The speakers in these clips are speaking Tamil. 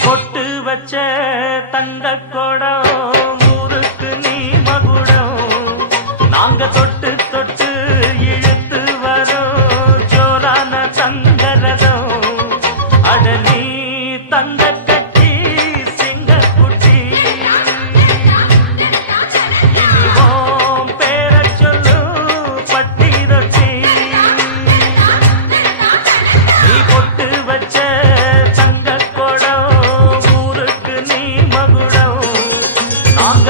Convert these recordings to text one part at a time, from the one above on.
பொட்டு வச்ச தங்க கொடம் ஊருக்கு நீ மகுடம் நாங்க தொட்டு தொட்டு இழுத்து வரும் ஜோரான தங்கரதம் அட நீ தங்க கட்டி சிங்க குட்டி இனிவோம் பேர சொல்லு பட்டி ரொட்டி நீ பொட்டு வச்ச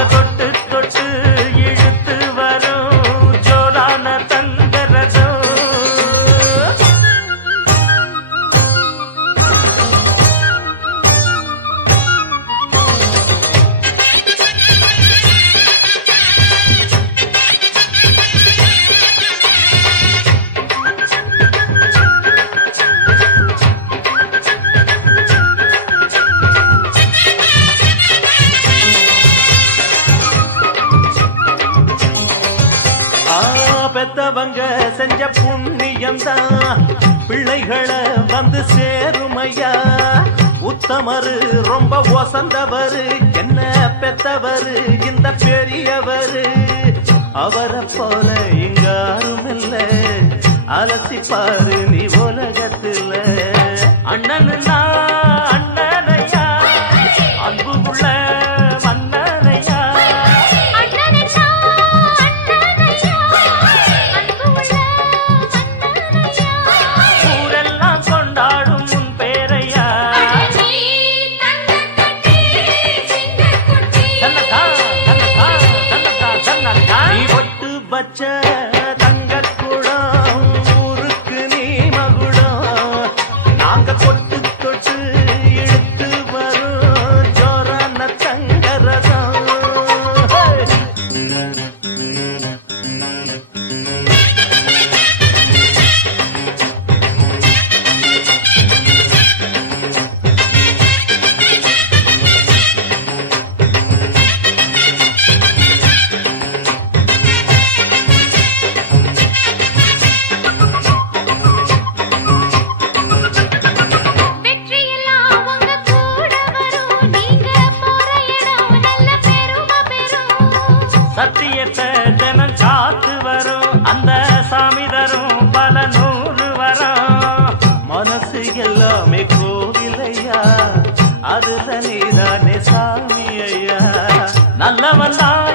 தொட்டு தொட்டு இழுத்து வரும் ஜோரான தங்கரதம் பெத்தவங்க செஞ்ச புண்ணியம்தான் பிள்ளைகளை வந்து சேருமையா உத்தமரு ரொம்ப ஒசந்தவரு என்ன பெத்தவரு இந்த பெரியவரு அவரை போல இங்க யாரும் இல்ல அலசிப்பாரு நீ உலகத்துல அண்ணனுன்னா அண்ணனையா அன்புக்குள்ள பச்ச தங்க குடம் ஊருக்கு நீ மகுடம் நாங்க தொட்டு தொட்டு இழுத்து வரும் ஜோரான தங்கரதம் சத்தியத்தை தினம் காத்து வரும் அந்த சாமி தரும் பல நூறு வரும் மனசு எல்லாமே கோவிலையா அது தனிதானே சாமி ஐயா நல்லவன் தான்